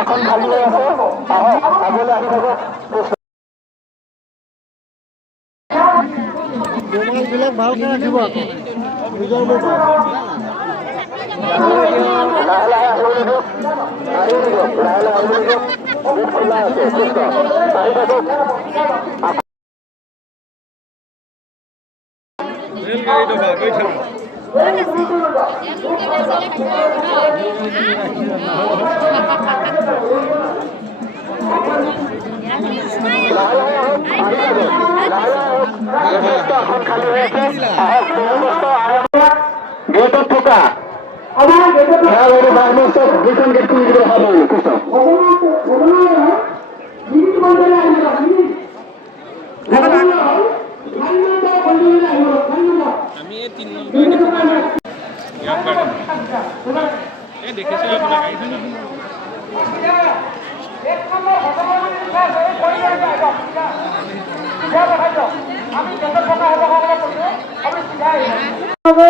এখন খালি হয়ে আছে আগলে আহি থাকক মোবাইলবিলাক ভালকৈ ৰাখিব আকৌ নিজৰ মোবাইল লাহে লাহে আহিব দিয়ক লাহে লাহে আহিব দিয়ক গেট খোলা আছে কৃষ্ণ আহি থাকক ৰেলগাড়ী দবা গৈ থাকক গেটত থকা দুজন গেট খুলি দিব হ'ব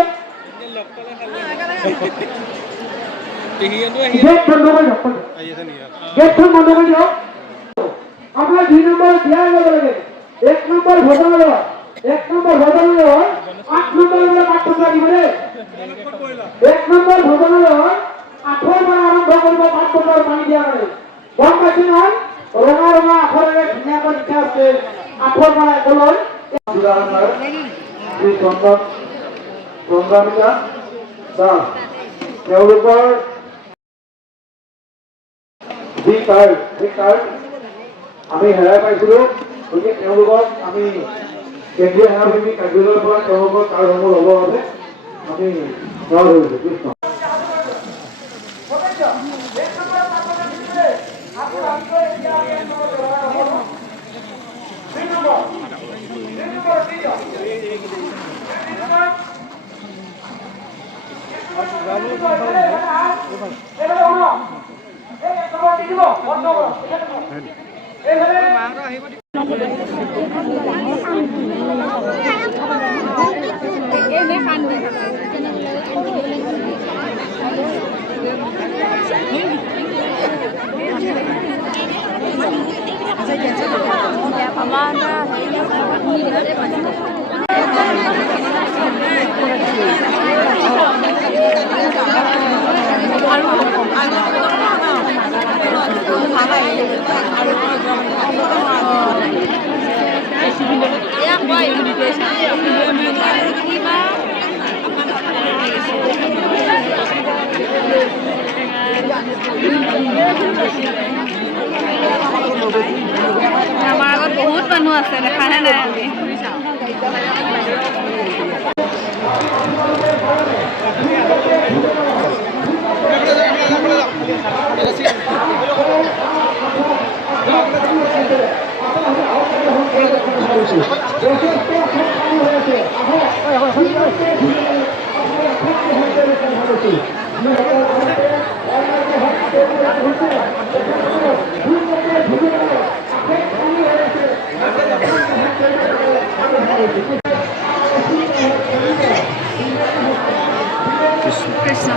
আমি এই 3 নম্বৰ দেখিছো আপোনাক আপনার 2 নম্বর দিয়া লাগে 1 নম্বর ভোটার 1 নম্বর ভোটার 8 নম্বর পাঠ্যক্রম দিবরে 1 নম্বর ভোটার 8 বার আরম্ভ করব পাঠ্যক্রম পানি দিয়া করে গম পাচ্ছেন না রঙা রঙা আখরে ধুনিয়া করে লিখা আছে 8 বার কলয় এই সংগ্রামিকা দাস তেওঁলোকৰ যি কাৰ্ড আমি হেৰাই পাইছিলোঁ গতিকে তেওঁলোকক আমি কেন্দ্ৰীয় সেনাবাহিনী কাৰ্যালয়ৰ পৰা তেওঁলোকৰ কাৰ্ডসমূহ ল'বৰ বাবে আমি সেৱা কৰিছোঁ কৃষ্ণ আমাৰ আগত বহুত মানুহ আছে দেখাহে নাই আমি Krishna.